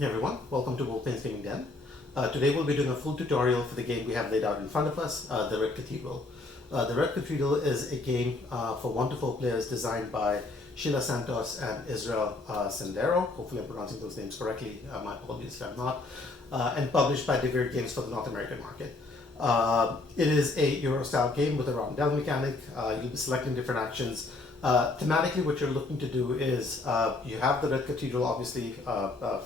Hey everyone, welcome to Wolfpain's Gaming Den. Today we'll be doing a full tutorial for the game we have laid out in front of us, the Red Cathedral. The Red Cathedral is a game for 1 to 4 players designed by Sheila Santos and Israel Sendero. Hopefully I'm pronouncing those names correctly, my apologies if I'm not. And published by Devere Games for the North American market. It is a Euro-style game with a round-down mechanic. You'll be selecting different actions. Thematically, what you're looking to do is you have the Red Cathedral, obviously,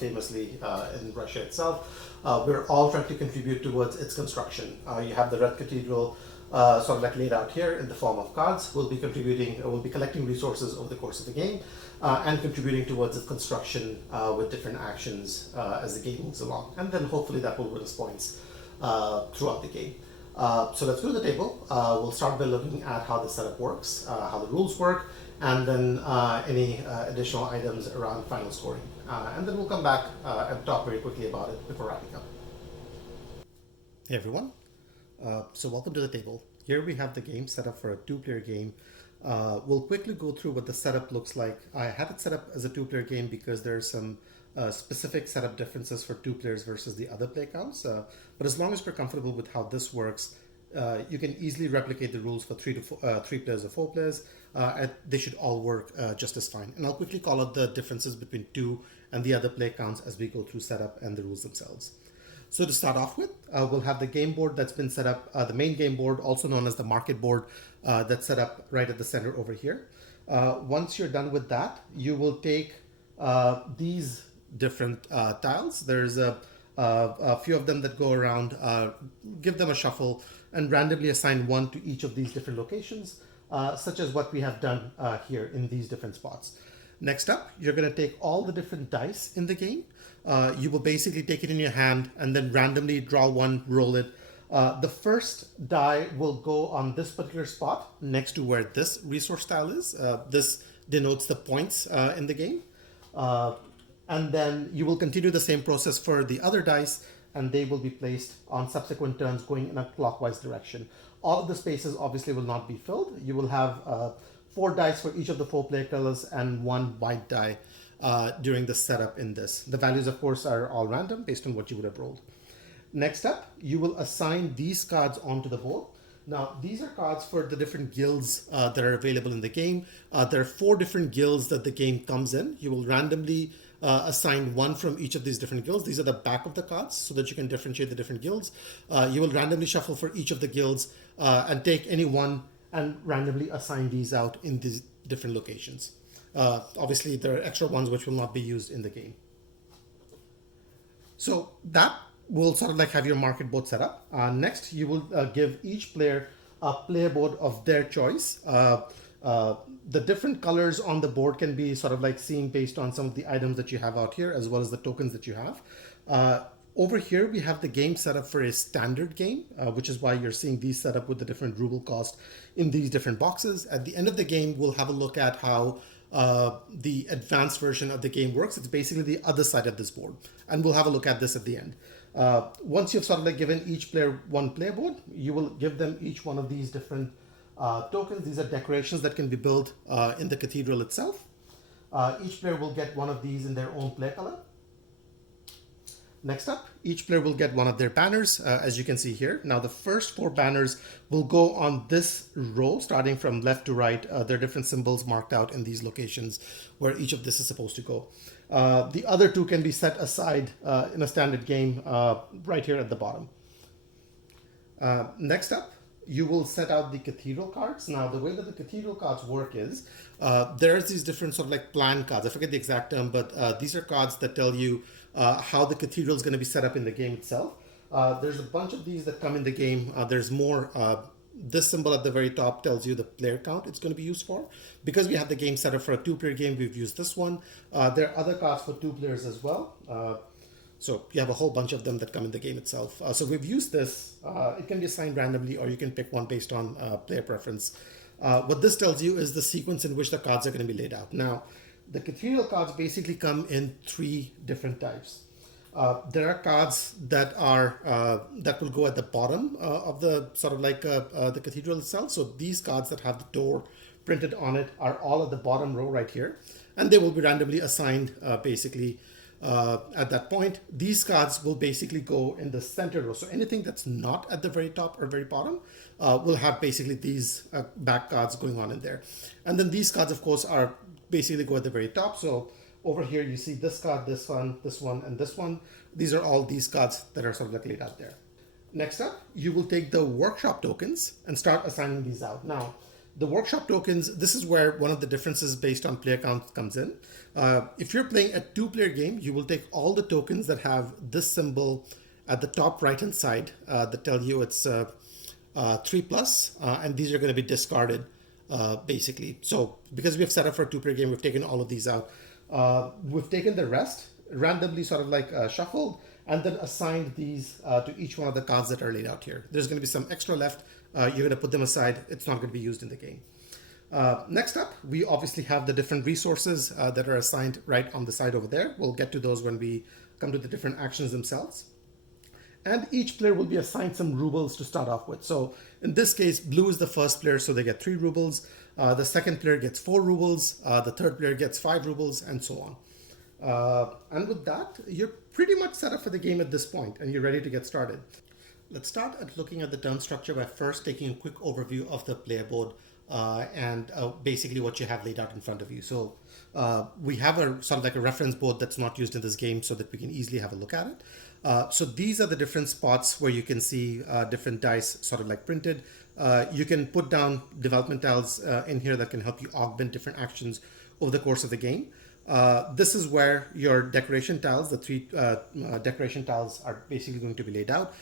famously in Russia itself. We're all trying to contribute towards its construction. You have the Red Cathedral sort of like laid out here in the form of cards. We'll be collecting resources over the course of the game and contributing towards its construction with different actions as the game moves along. And then hopefully that will win us points throughout the game. So let's go to the table. We'll start by looking at how the setup works, how the rules work, and then any additional items around final scoring. And then we'll come back and talk very quickly about it before wrapping up. Hey everyone. So welcome to the table. Here we have the game set up for a 2-player game. We'll quickly go through what the setup looks like. I had it set up as a 2-player game because there are some specific setup differences for 2 players versus the other play counts. But as long as we're comfortable with how this works, you can easily replicate the rules for 3 players or 4 players, and they should all work just as fine. And I'll quickly call out the differences between 2 and the other play counts as we go through setup and the rules themselves. So to start off with, we'll have the game board that's been set up, the main game board, also known as the market board, that's set up right at the center over here. Once you're done with that, you will take these different tiles. There's a few of them that go around, give them a shuffle, and randomly assign 1 to each of these different locations, such as what we have done here in these different spots. Next up, you're going to take all the different dice in the game. You will basically take it in your hand and then randomly draw 1, roll it. The first die will go on this particular spot next to where this resource tile is. This denotes the points in the game. And then you will continue the same process for the other dice, and they will be placed on subsequent turns going in a clockwise direction. All of the spaces obviously will not be filled. You will have 4 dice for each of the 4 player colors and 1 white die during the setup in this. The values, of course, are all random based on what you would have rolled. Next up, you will assign these cards onto the board. Now, these are cards for the different guilds that are available in the game. There are 4 different guilds that the game comes in. You will randomly assign 1 from each of these different guilds. These are the back of the cards so that you can differentiate the different guilds. You will randomly shuffle for each of the guilds and take any one and randomly assign these out in these different locations. Obviously, there are extra ones which will not be used in the game. So that will sort of like have your market board set up. Next, you will give each player a player board of their choice. The different colors on the board can be sort of like seen based on some of the items that you have out here, as well as the tokens that you have. Over here, we have the game set up for a standard game, which is why you're seeing these set up with the different ruble cost in these different boxes. At the end of the game, we'll have a look at how the advanced version of the game works. It's basically the other side of this board, and we'll have a look at this at the end. Once you've sort of like given each player 1 player board, you will give them each one of these different tokens. These are decorations that can be built in the cathedral itself. Each player will get 1 of these in their own play color. Next up, each player will get 1 of their banners, as you can see here. Now, the first 4 banners will go on this row, starting from left to right. There are different symbols marked out in these locations where each of this is supposed to go. The other 2 can be set aside in a standard game right here at the bottom. Next up, you will set out the cathedral cards. Now, the way that the cathedral cards work is there's these different sort of like plan cards. I forget the exact term, but these are cards that tell you how the cathedral is going to be set up in the game itself. There's a bunch of these that come in the game. There's more. This symbol at the very top tells you the player count it's going to be used for. Because we have the game set up for a 2-player game, we've used this one. There are other cards for 2 players as well. So you have a whole bunch of them that come in the game itself. So we've used this. It can be assigned randomly, or you can pick one based on player preference. What this tells you is the sequence in which the cards are going to be laid out. Now, the cathedral cards basically come in 3 different types. There are cards that will go at the bottom of the sort of like the cathedral itself. So these cards that have the door printed on it are all at the bottom row right here, and they will be randomly assigned basically at that point. These cards will basically go in the center row. So anything that's not at the very top or very bottom will have basically these back cards going on in there. And then these cards, of course, are basically go at the very top. So over here, you see this card, this one, and this one. These are all these cards that are sort of like laid out there. Next up, you will take the workshop tokens and start assigning these out. Now, the workshop tokens, this is where one of the differences based on player count comes in. If you're playing a two-player game, you will take all the tokens that have this symbol at the top right-hand side that tell you it's 3+, and these are going to be discarded basically. So because we've set up for a two-player game, we've taken all of these out. We've taken the rest, randomly sort of like shuffled, and then assigned these to each one of the cards that are laid out here. There's going to be some extra left. You're going to put them aside. It's not going to be used in the game. Next up, we obviously have the different resources that are assigned right on the side over there. We'll get to those when we come to the different actions themselves. And each player will be assigned some rubles to start off with. So in this case, blue is the first player, so they get 3 rubles. The second player gets 4 rubles. The third player gets 5 rubles, and so on. And with that, you're pretty much set up for the game at this point, and you're ready to get started. Let's start at looking at the turn structure by first taking a quick overview of the player board and basically what you have laid out in front of you. So we have a sort of like a reference board that's not used in this game so that we can easily have a look at it. So these are the different spots where you can see different dice sort of like printed. You can put down development tiles in here that can help you augment different actions over the course of the game. This is where your decoration tiles, the 3 decoration tiles, are basically going to be laid out.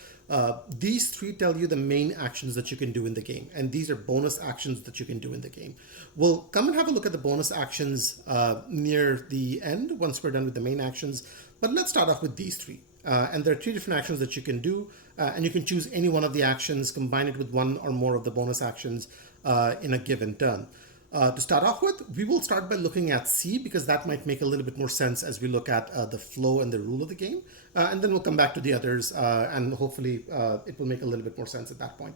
These 3 tell you the main actions that you can do in the game, and these are bonus actions that you can do in the game. We'll come and have a look at the bonus actions near the end once we're done with the main actions, but let's start off with these 3. And there are 3 different actions that you can do, and you can choose any one of the actions, combine it with one or more of the bonus actions in a given turn. To start off with, we will start by looking at C because that might make a little bit more sense as we look at the flow and the rule of the game. And then we'll come back to the others and hopefully it will make a little bit more sense at that point.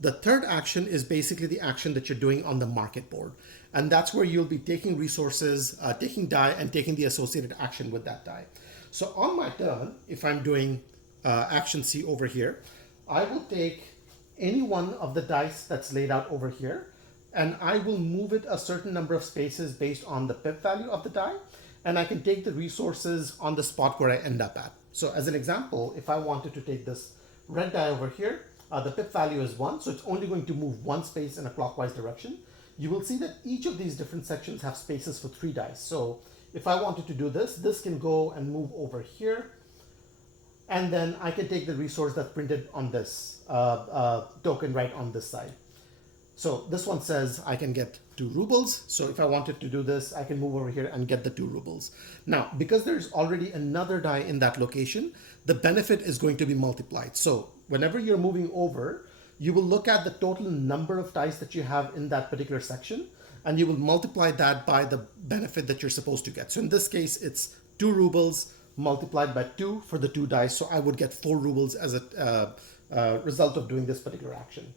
The third action is basically the action that you're doing on the market board. And that's where you'll be taking resources, taking die, and taking the associated action with that die. So on my turn, if I'm doing action C over here, I will take any one of the dice that's laid out over here, and I will move it a certain number of spaces based on the pip value of the die, and I can take the resources on the spot where I end up at. So as an example, if I wanted to take this red die over here, the pip value is 1, so it's only going to move 1 space in a clockwise direction. You will see that each of these different sections have spaces for 3 dice. So if I wanted to do this, this can go and move over here, and then I can take the resource that's printed on this token right on this side. So this one says I can get 2 rubles. So if I wanted to do this, I can move over here and get the 2 rubles. Now, because there's already another die in that location, the benefit is going to be multiplied. So whenever you're moving over, you will look at the total number of dice that you have in that particular section, and you will multiply that by the benefit that you're supposed to get. So in this case, it's 2 rubles multiplied by 2 for the 2 dice. So I would get 4 rubles as a result of doing this particular action.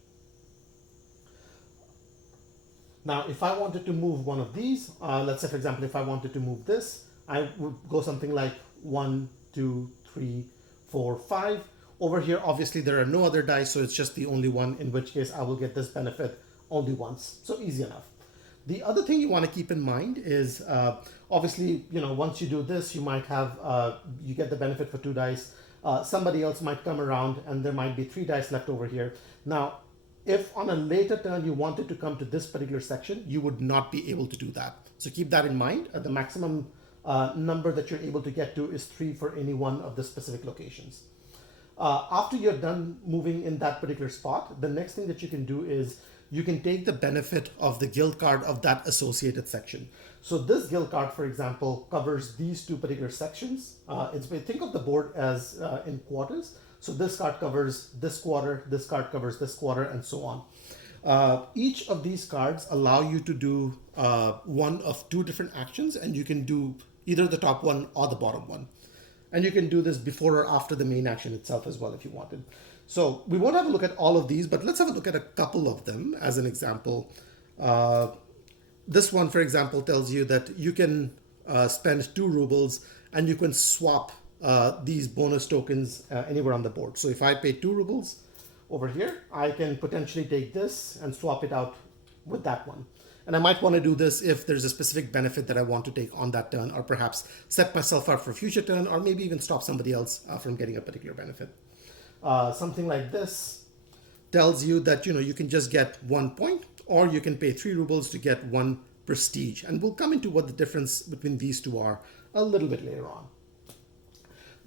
Now, if I wanted to move one of these, let's say, for example, if I wanted to move this, I would go something like 1, 2, 3, 4, 5. Over here, obviously, there are no other dice, so it's just the only one, in which case I will get this benefit only once. So easy enough. The other thing you want to keep in mind is, obviously, once you do this, you might have, you get the benefit for 2 dice. Somebody else might come around, and there might be 3 dice left over here. Now, if on a later turn you wanted to come to this particular section, you would not be able to do that. So keep that in mind. The maximum number that you're able to get to is 3 for any one of the specific locations. After you're done moving in that particular spot, the next thing that you can do is you can take the benefit of the guild card of that associated section. So this guild card, for example, covers these 2 particular sections. Think of the board as in quarters. So this card covers this quarter, this card covers this quarter, and so on. Each of these cards allow you to do one of 2 different actions, and you can do either the top one or the bottom one. And you can do this before or after the main action itself as well if you wanted. So we won't have a look at all of these, but let's have a look at a couple of them as an example. This one, for example, tells you that you can spend 2 rubles and you can swap these bonus tokens anywhere on the board. So if I pay 2 rubles over here, I can potentially take this and swap it out with that one. And I might want to do this if there's a specific benefit that I want to take on that turn, or perhaps set myself up for a future turn, or maybe even stop somebody else from getting a particular benefit. Something like this tells you that you can just get 1 point, or you can pay 3 rubles to get 1 prestige. And we'll come into what the difference between these two are a little bit later on.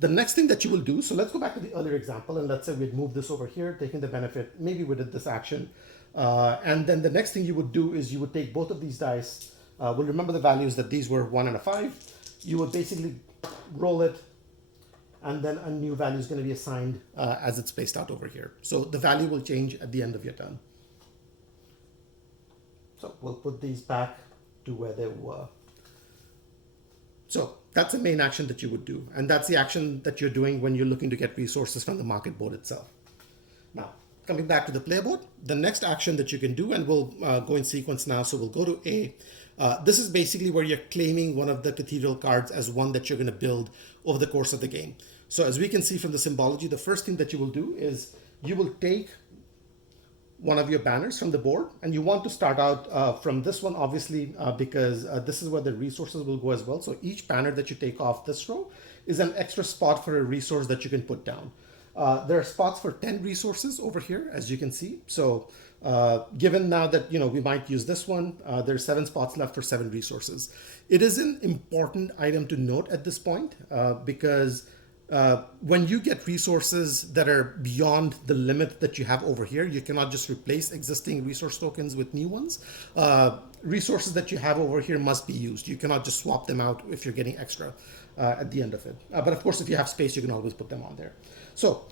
The next thing that you will do, so let's go back to the earlier example, and let's say we'd move this over here, taking the benefit, maybe we did this action. And then the next thing you would do is you would take both of these dice. We'll remember the values that these were 1 and a 5. You would basically roll it, and then a new value is going to be assigned as it's spaced out over here. So the value will change at the end of your turn. So we'll put these back to where they were. So that's the main action that you would do. And that's the action that you're doing when you're looking to get resources from the market board itself. Now, coming back to the player board, the next action that you can do, and we'll go in sequence now. So we'll go to A. This is basically where you're claiming one of the Cathedral cards as one that you're going to build over the course of the game. So as we can see from the symbology, the first thing that you will do is you will take one of your banners from the board, and you want to start out from this one, obviously, because this is where the resources will go as well. So each banner that you take off this row is an extra spot for a resource that you can put down. There are spots for 10 resources over here, as you can see. So given now that we might use this one, there's 7 spots left for 7 resources. It is an important item to note at this point because when you get resources that are beyond the limit that you have over here, you cannot just replace existing resource tokens with new ones. Resources that you have over here must be used. You cannot just swap them out if you're getting extra at the end of it. But of course, if you have space, you can always put them on there. So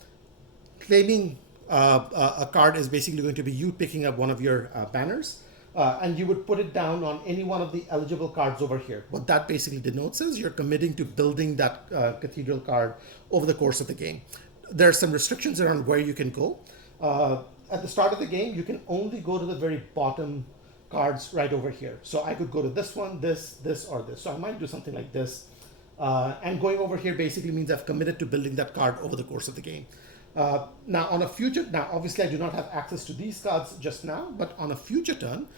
claiming a card is basically going to be you picking up one of your banners. And you would put it down on any one of the eligible cards over here. What that basically denotes is you're committing to building that Cathedral card over the course of the game. There are some restrictions around where you can go. At the start of the game, you can only go to the very bottom cards right over here. So I could go to this one, this, or this. So I might do something like this. And going over here basically means I've committed to building that card over the course of the game. Now, obviously I do not have access to these cards just now, but on a future turn,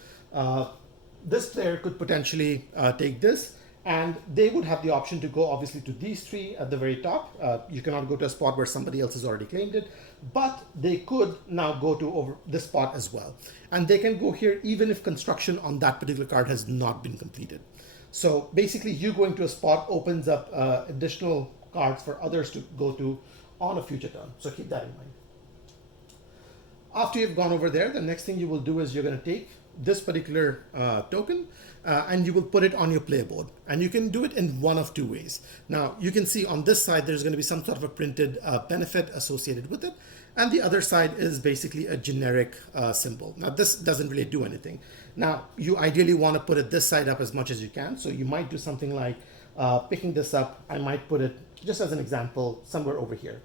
this player could potentially take this, and they would have the option to go obviously to these 3 at the very top. You cannot go to a spot where somebody else has already claimed it, but they could now go to over this spot as well. And they can go here even if construction on that particular card has not been completed. So basically you going to a spot opens up additional cards for others to go to on a future turn. So keep that in mind. After you've gone over there, the next thing you will do is you're going to take this particular token and you will put it on your player board. And you can do it in one of 2 ways. Now, you can see on this side, there's going to be some sort of a printed benefit associated with it. And the other side is basically a generic symbol. Now, this doesn't really do anything. Now, you ideally want to put it this side up as much as you can. So you might do something like picking this up. I might put it, just as an example, somewhere over here.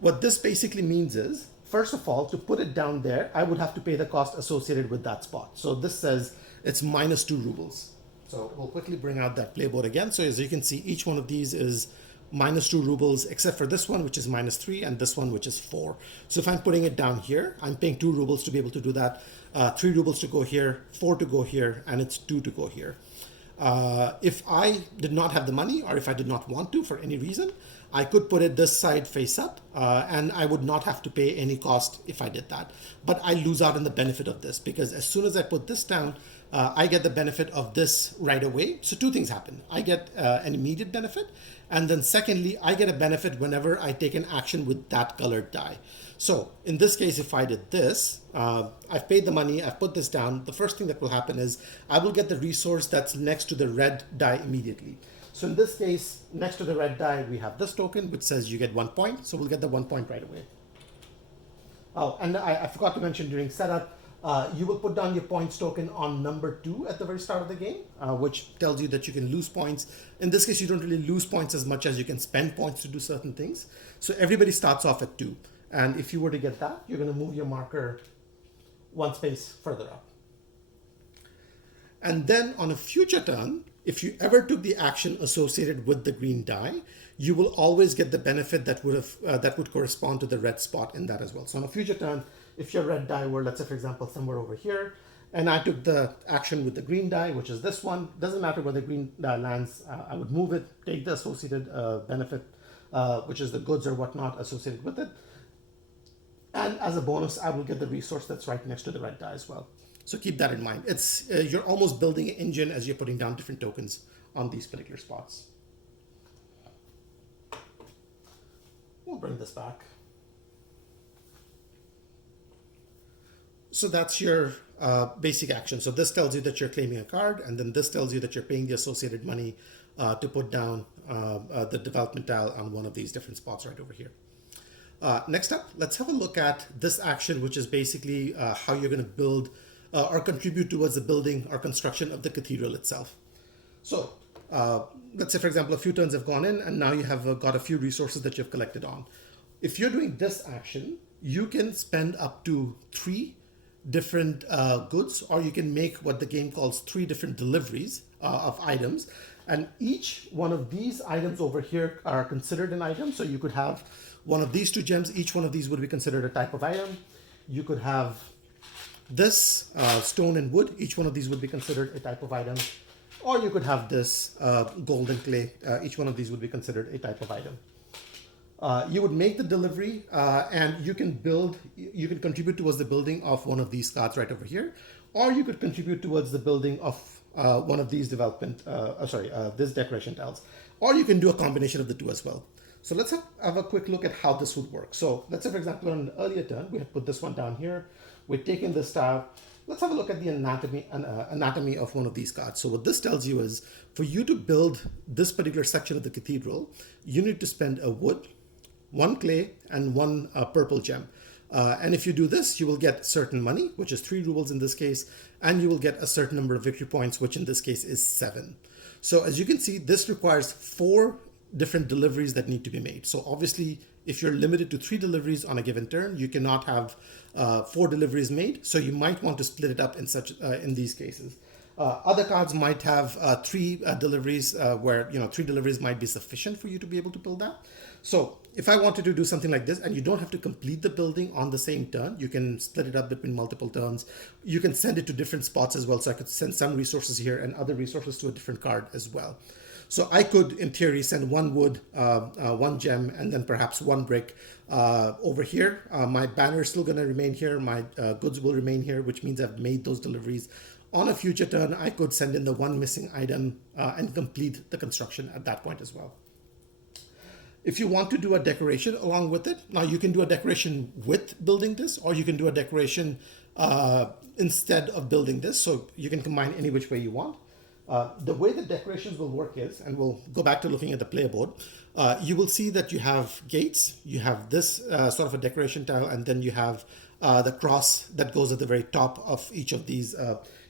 What this basically means is, first of all, to put it down there, I would have to pay the cost associated with that spot. So this says it's minus 2 rubles. So we'll quickly bring out that playboard again. So as you can see, each one of these is minus 2 rubles, except for this one, which is minus 3, and this one, which is 4. So if I'm putting it down here, I'm paying 2 rubles to be able to do that, 3 rubles to go here, 4 to go here, and it's 2 to go here. If I did not have the money, or if I did not want to for any reason, I could put it this side face up, and I would not have to pay any cost if I did that. But I lose out on the benefit of this, because as soon as I put this down, I get the benefit of this right away. So 2 things happen. I get an immediate benefit, and then secondly, I get a benefit whenever I take an action with that colored die. So in this case, if I did this, I've paid the money, I've put this down. The first thing that will happen is I will get the resource that's next to the red die immediately. So in this case, next to the red die, we have this token, which says you get 1 point. So we'll get the 1 point right away. Oh, and I forgot to mention during setup, you will put down your points token on number 2 at the very start of the game, which tells you that you can lose points. In this case, you don't really lose points as much as you can spend points to do certain things. So everybody starts off at 2. And if you were to get that, you're going to move your marker 1 space further up. And then on a future turn, if you ever took the action associated with the green die, you will always get the benefit that would correspond to the red spot in that as well. So on a future turn, if your red die were, let's say for example, somewhere over here, and I took the action with the green die, which is this one, doesn't matter where the green die lands, I would move it, take the associated benefit, which is the goods or whatnot associated with it. And as a bonus, I will get the resource that's right next to the red die as well. So keep that in mind. It's you're almost building an engine as you're putting down different tokens on these particular spots. We'll bring this back. So that's your basic action. So this tells you that you're claiming a card, and then this tells you that you're paying the associated money to put down the development tile on one of these different spots right over here. Next up, let's have a look at this action, which is basically how you're going to build or contribute towards the building or construction of the cathedral itself. So let's say, for example, a few turns have gone in, and now you have got a few resources that you've collected on. If you're doing this action, you can spend up to 3 different goods, or you can make what the game calls 3 different deliveries of items. And each one of these items over here are considered an item. So you could have one of these 2 gems. Each one of these would be considered a type of item. You could have this stone and wood. Each one of these would be considered a type of item. Or you could have this gold and clay. Each one of these would be considered a type of item. You would make the delivery and you can contribute towards the building of one of these cards right over here, or you could contribute towards the building of one of these this decoration tiles, or you can do a combination of the 2 as well. So let's have a quick look at how this would work. So let's say, for example, on an earlier turn, we had put this one down here. We've taken this tile. Let's have a look at the anatomy of one of these cards. So what this tells you is, for you to build this particular section of the cathedral, you need to spend a wood, 1 clay, and 1 purple gem. And if you do this, you will get certain money, which is 3 rubles in this case, and you will get a certain number of victory points, which in this case is 7. So as you can see, this requires 4 different deliveries that need to be made. So obviously, if you're limited to 3 deliveries on a given turn, you cannot have 4 deliveries made. So you might want to split it up in these cases. Other cards might have 3 deliveries where 3 deliveries might be sufficient for you to be able to build that. So if I wanted to do something like this, and you don't have to complete the building on the same turn, you can split it up between multiple turns. You can send it to different spots as well. So I could send some resources here and other resources to a different card as well. So I could, in theory, send 1 wood, 1 gem, and then perhaps 1 brick over here. My banner is still going to remain here. My goods will remain here, which means I've made those deliveries. On a future turn, I could send in the 1 missing item and complete the construction at that point as well. If you want to do a decoration along with it, now you can do a decoration with building this, or you can do a decoration instead of building this. So you can combine any which way you want. The way the decorations will work is, and we'll go back to looking at the player board, you will see that you have gates, you have this sort of a decoration tile, and then you have the cross that goes at the very top of each of these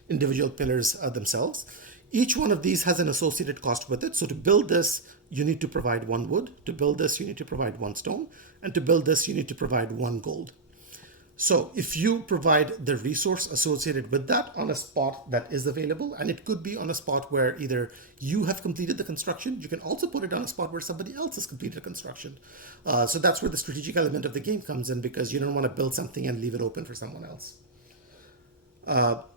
individual pillars themselves. Each one of these has an associated cost with it. So to build this, you need to provide 1 wood. To build this, you need to provide 1 stone. And to build this, you need to provide 1 gold. So if you provide the resource associated with that on a spot that is available, and it could be on a spot where either you have completed the construction, you can also put it on a spot where somebody else has completed the construction. So that's where the strategic element of the game comes in, because you don't want to build something and leave it open for someone else.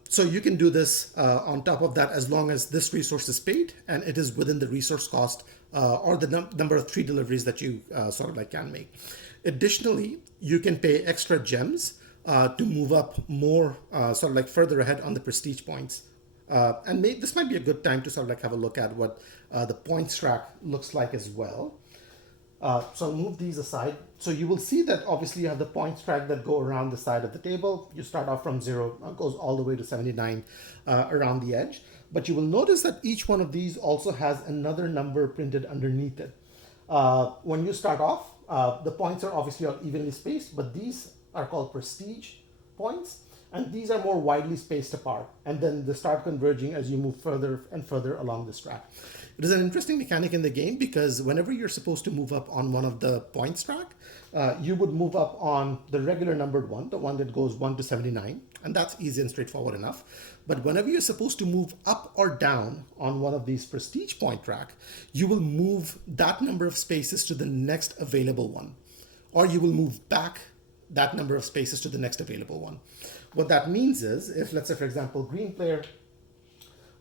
So you can do this on top of that, as long as this resource is paid and it is within the resource cost or the number of 3 deliveries that you can make. Additionally, you can pay extra gems to move up more further ahead on the prestige points. And this might be a good time to have a look at what the points track looks like as well. So I'll move these aside. So you will see that obviously you have the points track that go around the side of the table. You start off from 0, goes all the way to 79 around the edge. But you will notice that each one of these also has another number printed underneath it. When you start off, the points are obviously all evenly spaced, but these are called prestige points. And these are more widely spaced apart. And then they start converging as you move further and further along this track. It is an interesting mechanic in the game, because whenever you're supposed to move up on one of the points track, you would move up on the regular numbered one, the one that goes 1 to 79. and that's easy and straightforward enough. But whenever you're supposed to move up or down on one of these prestige point track, you will move that number of spaces to the next available one, or you will move back that number of spaces to the next available one. What that means is, if let's say, for example, green player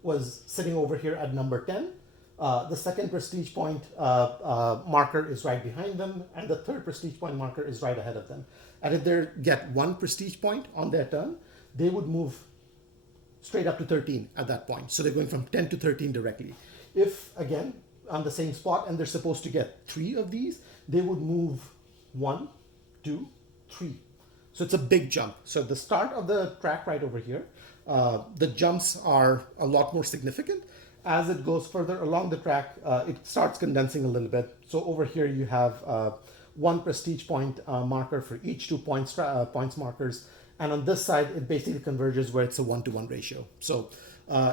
was sitting over here at number 10, the second prestige point marker is right behind them, and the third prestige point marker is right ahead of them. And if they get one prestige point on their turn, they would move straight up to 13 at that point. So they're going from 10 to 13 directly. If, again, on the same spot and they're supposed to get 3 of these, they would move 1, 2, 3. So it's a big jump. So the start of the track right over here, the jumps are a lot more significant. As it goes further along the track, it starts condensing a little bit. So over here you have one prestige point marker for each 2 points markers. And on this side, it basically converges where it's a 1-to-1 ratio. So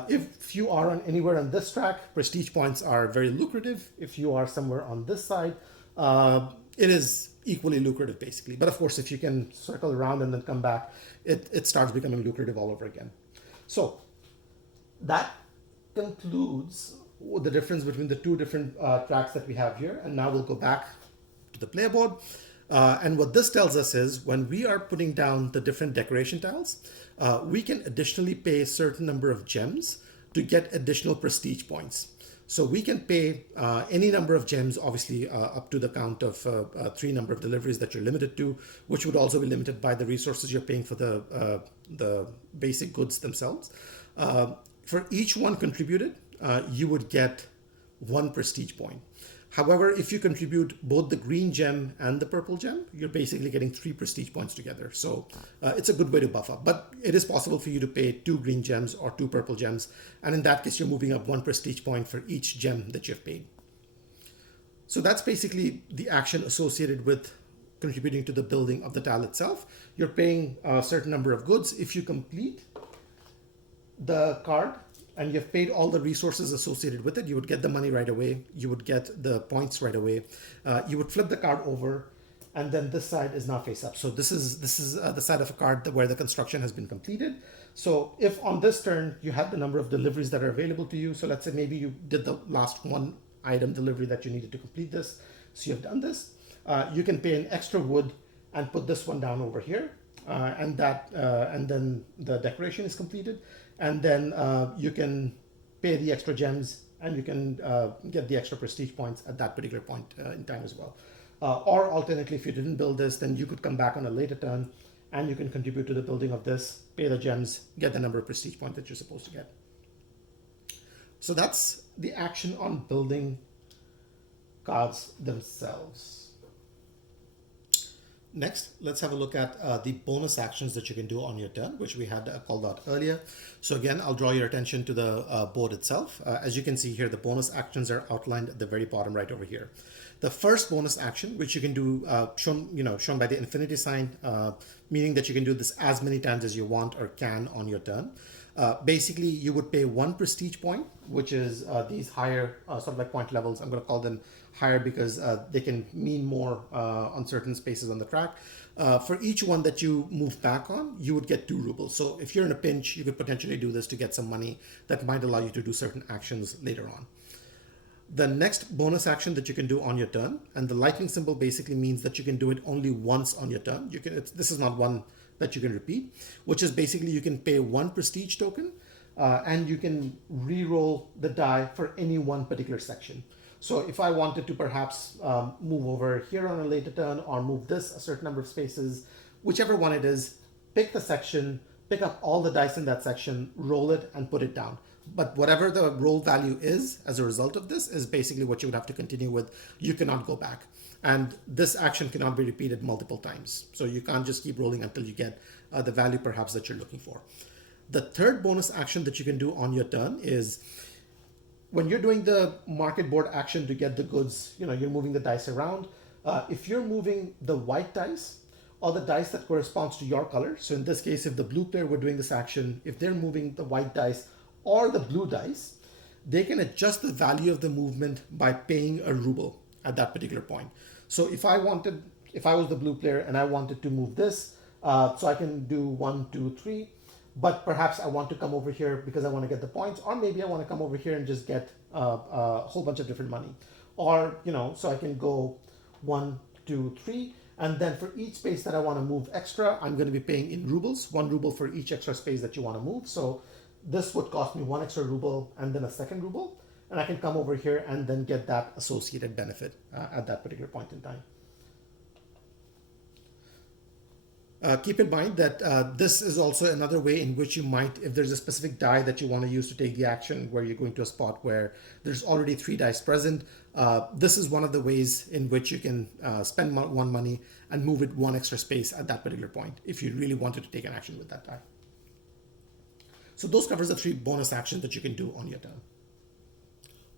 if you are on anywhere on this track, prestige points are very lucrative. If you are somewhere on this side, it is equally lucrative basically. But of course, if you can circle around and then come back, it starts becoming lucrative all over again. So that concludes the difference between the two different tracks that we have here. And now we'll go back to the player board. And what this tells us is when we are putting down the different decoration tiles, we can additionally pay a certain number of gems to get additional prestige points. So we can pay any number of gems, obviously up to the count of 3 number of deliveries that you're limited to, which would also be limited by the resources you're paying for the basic goods themselves. For each one contributed, you would get 1 prestige point. However, if you contribute both the green gem and the purple gem, you're basically getting 3 prestige points together. So it's a good way to buff up. But it is possible for you to pay 2 green gems or 2 purple gems. And in that case, you're moving up 1 prestige point for each gem that you've paid. So that's basically the action associated with contributing to the building of the tile itself. You're paying a certain number of goods. If you complete the card, and you've paid all the resources associated with it, you would get the money right away. You would get the points right away. You would flip the card over, and then this side is now face up. So this is the side of a card where the construction has been completed. So if on this turn you have the number of deliveries that are available to you, so let's say maybe you did the last 1 item delivery that you needed to complete this. So you have done this. You can pay an extra wood and put this one down over here, and then the decoration is completed. And then you can pay the extra gems and you can get the extra prestige points at that particular point in time as well. Or alternately, if you didn't build this, then you could come back on a later turn and you can contribute to the building of this, pay the gems, get the number of prestige points that you're supposed to get. So that's the action on building cards themselves. Next, let's have a look at the bonus actions that you can do on your turn, which we had called out earlier. So again, I'll draw your attention to the board itself. As you can see here, the bonus actions are outlined at the very bottom right over here. The first bonus action, which you can do, shown by the infinity sign, meaning that you can do this as many times as you want or can on your turn. Basically, you would pay 1 prestige point, which is these higher sort of like point levels. I'm going to call them higher because they can mean more on certain spaces on the track. For each one that you move back on, you would get 2 rubles. So if you're in a pinch, you could potentially do this to get some money that might allow you to do certain actions later on. The next bonus action that you can do on your turn, and the lightning symbol basically means that you can do it only once on your turn. This is not one that you can repeat, which is basically you can pay 1 prestige token and you can re-roll the die for any one particular section. So if I wanted to perhaps move over here on a later turn or move this a certain number of spaces, whichever one it is, pick the section, pick up all the dice in that section, roll it and put it down. But whatever the roll value is as a result of this is basically what you would have to continue with. You cannot go back. And this action cannot be repeated multiple times. So you can't just keep rolling until you get the value perhaps that you're looking for. The third bonus action that you can do on your turn is when you're doing the market board action to get the goods, you're moving the dice around. If you're moving the white dice or the dice that corresponds to your color, so in this case, if the blue player were doing this action, if they're moving the white dice or the blue dice, they can adjust the value of the movement by paying a ruble at that particular point. So if I was the blue player and I wanted to move this, so I can do 1, 2, 3. but perhaps I want to come over here because I want to get the points, or maybe I want to come over here and just get a whole bunch of different money, or so I can go 1, 2, 3, and then for each space that I want to move extra, I'm going to be paying in rubles, 1 ruble for each extra space that you want to move. So this would cost me 1 extra ruble and then a second ruble, and I can come over here and then get that associated benefit at that particular point in time. Keep in mind that this is also another way in which you might, if there's a specific die that you want to use to take the action where you're going to a spot where there's already 3 dice present, this is one of the ways in which you can spend 1 money and move it 1 extra space at that particular point if you really wanted to take an action with that die. So those covers the 3 bonus actions that you can do on your turn.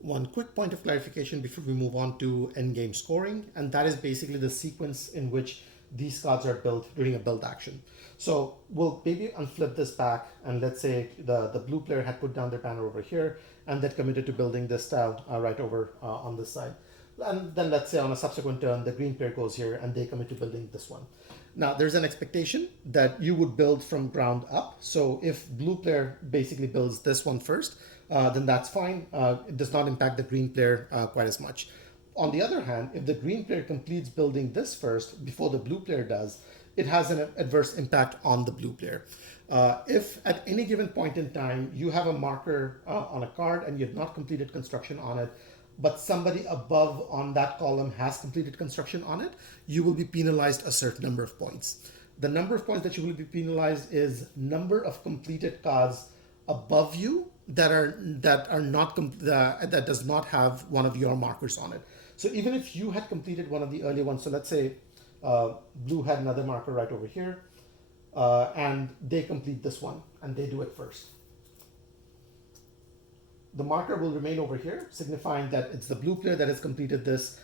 One quick point of clarification before we move on to endgame scoring, and that is basically the sequence in which these cards are built during a build action. So we'll maybe unflip this back, and let's say the blue player had put down their banner over here and that committed to building this tile right over on this side. And then let's say on a subsequent turn, the green player goes here and they commit to building this one. Now there's an expectation that you would build from ground up. So if blue player basically builds this one first, then that's fine. It does not impact the green player quite as much. On the other hand, if the green player completes building this first before the blue player does, it has an adverse impact on the blue player. If at any given point in time you have a marker on a card and you have not completed construction on it, but somebody above on that column has completed construction on it, you will be penalized a certain number of points. The number of points that you will be penalized is number of completed cards above you that does not have one of your markers on it. So even if you had completed one of the earlier ones, so let's say blue had another marker right over here, and they complete this one and they do it first. The marker will remain over here, signifying that it's the blue player that has completed this.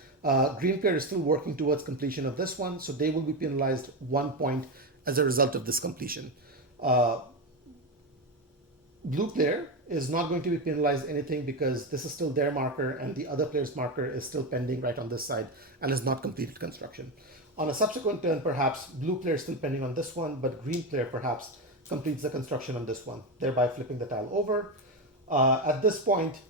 Green player is still working towards completion of this one, so they will be penalized 1 point as a result of this completion. Blue player is not going to be penalized anything because this is still their marker and the other player's marker is still pending right on this side and has not completed construction. On a subsequent turn, perhaps blue player is still pending on this one, but green player perhaps completes the construction on this one, thereby flipping the tile over. At this point,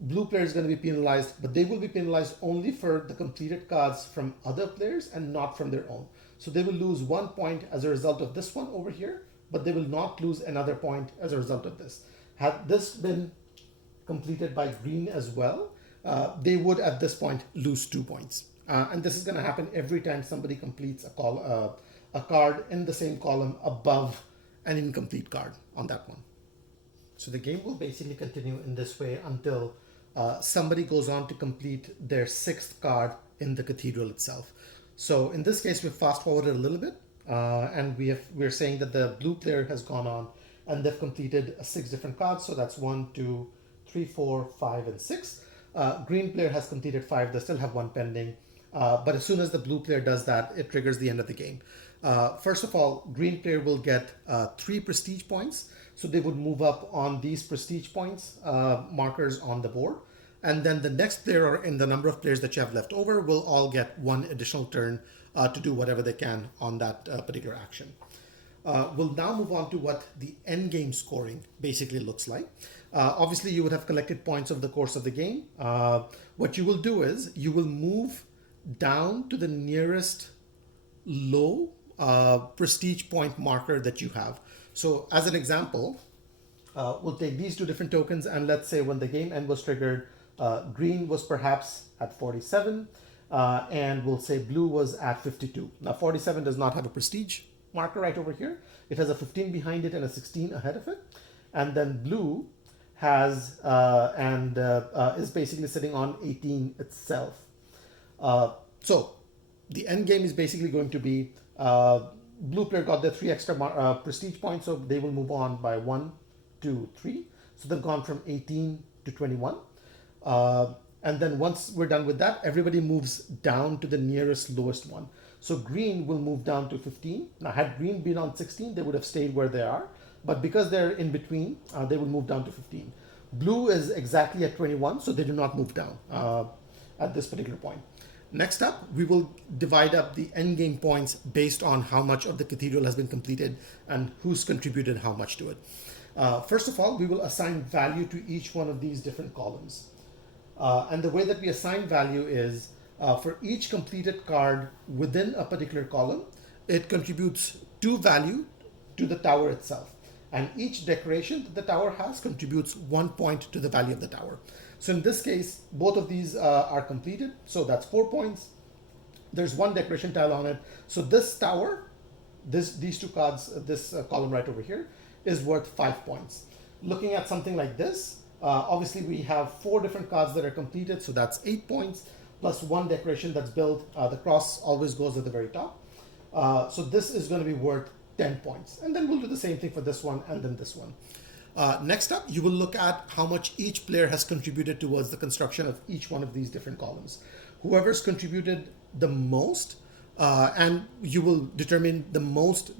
blue player is going to be penalized, but they will be penalized only for the completed cards from other players and not from their own. So they will lose 1 point as a result of this one over here, but they will not lose another point as a result of this. Had this been completed by green as well, they would at this point lose 2 points. And this is going to happen every time somebody completes a card in the same column above an incomplete card on that one. So the game will basically continue in this way until somebody goes on to complete their 6th card in the cathedral itself. So in this case, we've fast forwarded a little bit, and we're saying that the blue player has gone on and they've completed 6 different cards. So that's 1, 2, 3, 4, 5, and 6. Green player has completed 5. They still have 1 pending. But as soon as the blue player does that, it triggers the end of the game. First of all, green player will get 3 prestige points. So they would move up on these prestige points markers on the board. And then the next player in the number of players that you have left over will all get 1 additional turn to do whatever they can on that particular action. We'll now move on to what the end game scoring basically looks like. Obviously, you would have collected points over the course of the game. What you will do is you will move down to the nearest low prestige point marker that you have. So as an example, we'll take these 2 different tokens, and let's say when the game end was triggered, green was perhaps at 47, and we'll say blue was at 52. Now 47 does not have a prestige marker right over here. It has a 15 behind it and a 16 ahead of it. And then blue has is basically sitting on 18 itself. So the end game is basically going to be blue player got their 3 extra prestige points, so they will move on by 1, 2, 3. So they've gone from 18 to 21. And then once we're done with that, everybody moves down to the nearest lowest one. So green will move down to 15. Now, had green been on 16, they would have stayed where they are. But because they're in between, they will move down to 15. Blue is exactly at 21, so they do not move down at this particular point. Next up, we will divide up the endgame points based on how much of the cathedral has been completed and who's contributed how much to it. First of all, we will assign value to each one of these different columns. And the way that we assign value is for each completed card within a particular column, it contributes 2 value to the tower itself. And each decoration that the tower has contributes 1 point to the value of the tower. So in this case, both of these are completed. So that's 4 points. There's 1 decoration tile on it. So this tower, these 2 cards, this column right over here, is worth 5 points. Looking at something like this, obviously we have 4 different cards that are completed. So that's 8 points plus 1 decoration that's built. The cross always goes at the very top. So this is going to be worth 10 points. And then we'll do the same thing for this one and then this one. Next up, you will look at how much each player has contributed towards the construction of each one of these different columns. Whoever's contributed the most, and you will determine the most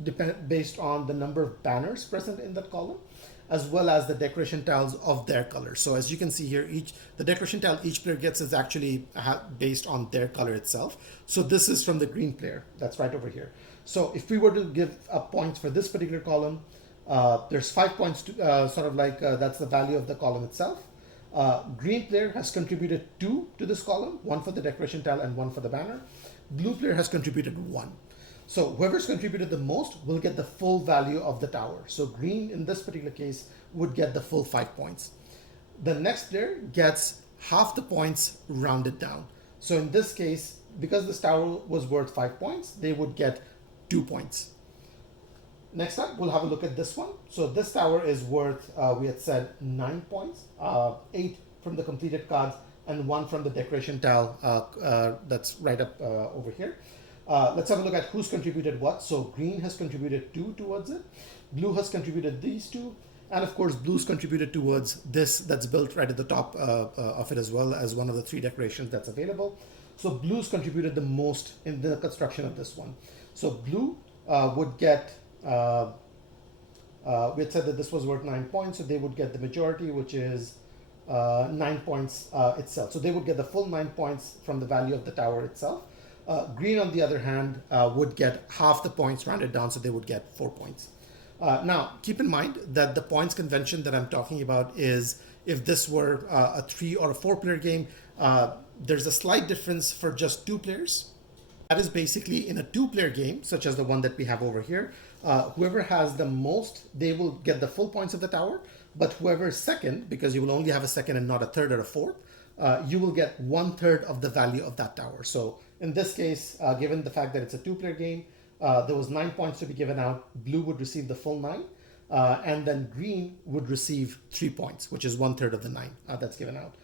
based on the number of banners present in that column, as well as the decoration tiles of their color. So as you can see here, the decoration tile each player gets is actually based on their color itself. So this is from the green player, that's right over here. So if we were to give up points for this particular column, there's 5 points to that's the value of the column itself. Green player has contributed 2 to this column, 1 for the decoration tile and 1 for the banner. Blue player has contributed 1. So whoever's contributed the most will get the full value of the tower. So green in this particular case would get the full 5 points. The next player gets half the points rounded down. So in this case, because this tower was worth 5 points, they would get 2 points. Next up, we'll have a look at this one. So this tower is worth, we had said 9 points, 8 from the completed cards and 1 from the decoration tile that's right up over here. Let's have a look at who's contributed what. So green has contributed 2 towards it. Blue has contributed these 2. And of course, blue's contributed towards this that's built right at the top of it as well as one of the 3 decorations that's available. So blue's contributed the most in the construction of this one. So blue would get, we had said that this was worth 9 points. So they would get the majority, which is 9 points itself. So they would get the full 9 points from the value of the tower itself. Green, on the other hand, would get half the points rounded down, so they would get 4 points. Now, keep in mind that the points convention that I'm talking about is if this were a 3 or a 4 player game, there's a slight difference for just 2 players. That is basically in a 2 player game, such as the one that we have over here, whoever has the most, they will get the full points of the tower, but whoever is second, because you will only have a second and not a third or a fourth, you will get 1/3 of the value of that tower. So in this case, given the fact that it's a 2 player game, there was 9 points to be given out. Blue would receive the full 9, and then green would receive 3 points, which is 1/3 of the 9 that's given out.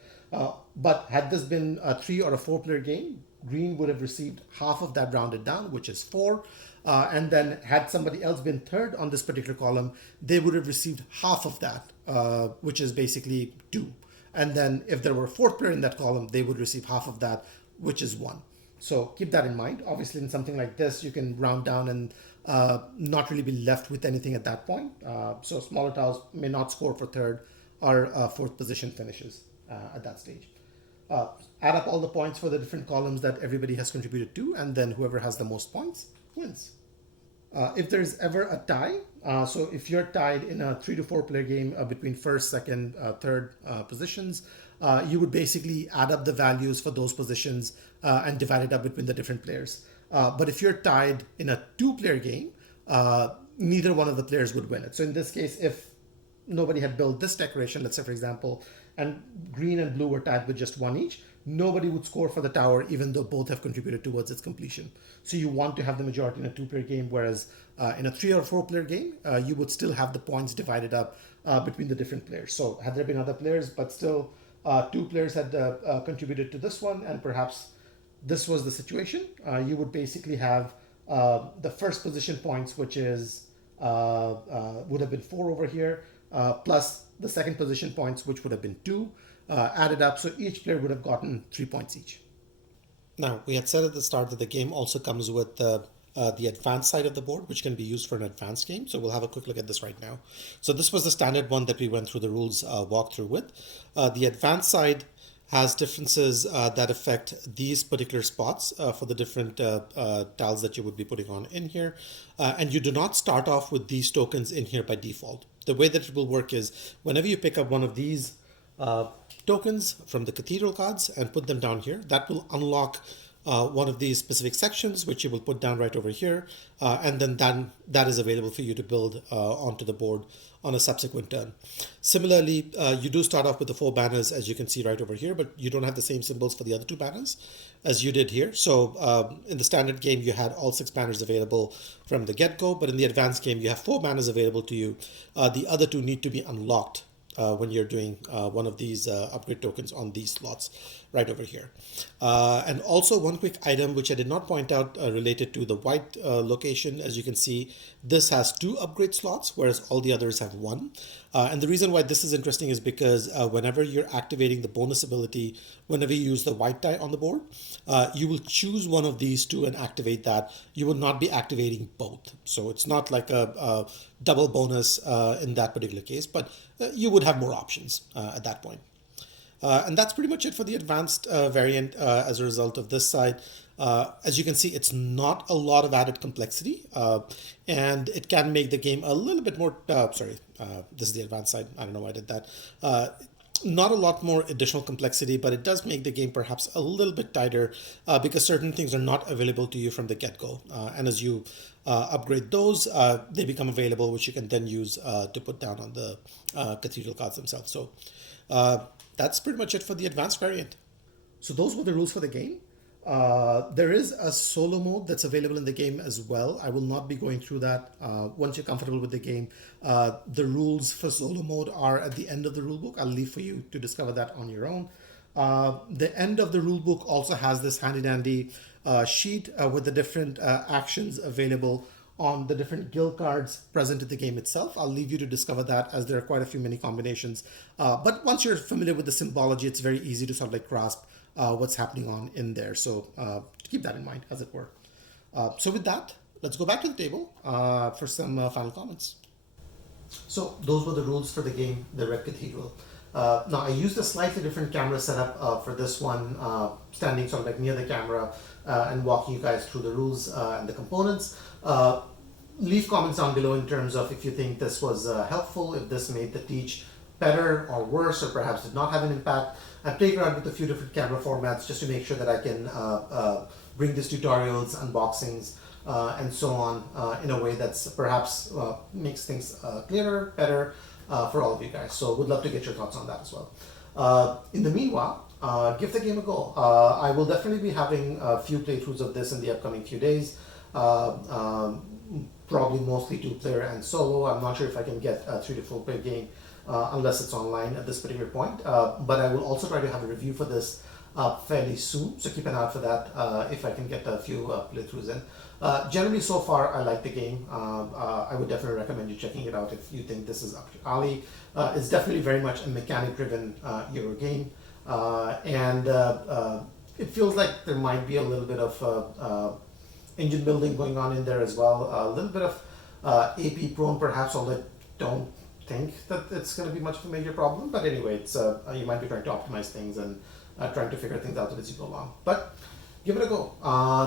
But had this been a 3 or a 4 player game, green would have received half of that rounded down, which is 4. And then had somebody else been third on this particular column, they would have received half of that, which is basically 2. And then if there were a 4th player in that column, they would receive half of that, which is 1. So keep that in mind. Obviously, in something like this, you can round down and not really be left with anything at that point. So smaller tiles may not score for 3rd or 4th position finishes at that stage. Add up all the points for the different columns that everybody has contributed to, and then whoever has the most points wins. If there's ever a tie, so if you're tied in a 3 to 4 player game between 1st, 2nd, 3rd positions, you would basically add up the values for those positions and divide it up between the different players. But if you're tied in a 2 player game, neither one of the players would win it. So in this case, if nobody had built this decoration, let's say for example, and green and blue were tied with just 1 each, nobody would score for the tower even though both have contributed towards its completion. So you want to have the majority in a 2 player game, whereas in a 3 or 4 player game, you would still have the points divided up between the different players. So had there been other players, but still 2 players had contributed to this one, and perhaps this was the situation, you would basically have the first position points, which is would have been 4 over here, plus the second position points, which would have been 2, added up. So each player would have gotten 3 points each. Now, we had said at the start that the game also comes with the advanced side of the board, which can be used for an advanced game. So we'll have a quick look at this right now. So this was the standard one that we went through the rules walkthrough with. The advanced side has differences that affect these particular spots for the different tiles that you would be putting on in here. And you do not start off with these tokens in here by default. The way that it will work is whenever you pick up one of these tokens from the Cathedral cards and put them down here, that will unlock one of these specific sections, which you will put down right over here, and then that is available for you to build onto the board on a subsequent turn. Similarly, you do start off with the 4 banners, as you can see right over here, but you don't have the same symbols for the other 2 banners as you did here. So in the standard game, you had all 6 banners available from the get-go, but in the advanced game, you have 4 banners available to you. The other 2 need to be unlocked when you're doing one of these upgrade tokens on these slots right over here. And also one quick item which I did not point out related to the white location. As you can see, this has 2 upgrade slots, whereas all the others have 1. And the reason why this is interesting is because whenever you're activating the bonus ability, whenever you use the white die on the board, you will choose one of these 2 and activate that. You will not be activating both. So it's not like a double bonus in that particular case, but you would have more options at that point. And that's pretty much it for the advanced variant as a result of this side. As you can see, it's not a lot of added complexity, and it can make the game a little bit more, this is the advanced side. I don't know why I did that. Not a lot more additional complexity, but it does make the game perhaps a little bit tighter because certain things are not available to you from the get-go. And as you upgrade those, they become available, which you can then use to put down on the Cathedral cards themselves. So that's pretty much it for the advanced variant. So those were the rules for the game. There is a solo mode that's available in the game as well. I will not be going through that. Once you're comfortable with the game, the rules for solo mode are at the end of the rulebook. I'll leave for you to discover that on your own. The end of the rulebook also has this handy dandy sheet with the different actions available on the different guild cards present in the game itself. I'll leave you to discover that, as there are quite a few many combinations. But once you're familiar with the symbology, it's very easy to sort of like grasp what's happening on in there. So keep that in mind, as it were. So with that, let's go back to the table for some final comments. So those were the rules for the game, the Red Cathedral. Now I used a slightly different camera setup for this one, standing sort of like near the camera and walking you guys through the rules and the components. Leave comments down below in terms of if you think this was helpful, if this made the teach better or worse, or perhaps did not have an impact. I've played around with a few different camera formats just to make sure that I can bring these tutorials, unboxings, and so on in a way that's perhaps makes things clearer, better for all of you guys. So would love to get your thoughts on that as well. In the meanwhile, give the game a go. I will definitely be having a few playthroughs of this in the upcoming few days. Probably mostly 2-player and solo. I'm not sure if I can get a 3 to 4 player game unless it's online at this particular point. But I will also try to have a review for this fairly soon, so keep an eye out for that if I can get a few playthroughs in. Generally, so far, I like the game. I would definitely recommend you checking it out if you think this is up your alley. It's definitely very much a mechanic-driven Euro game, and it feels like there might be a little bit of engine building going on in there as well. A little bit of AP prone perhaps, although I don't think that it's going to be much of a major problem. But anyway, it's you might be trying to optimize things and trying to figure things out as you go along. But give it a go.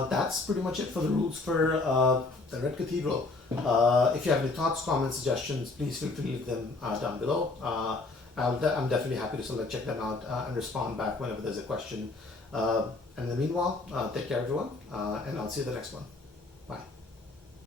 That's pretty much it for the rules for the Red Cathedral. If you have any thoughts, comments, suggestions, please feel free to leave them down below. I'm definitely happy to sort of check them out and respond back whenever there's a question. And in the meanwhile, take care everyone, and I'll see you in the next one.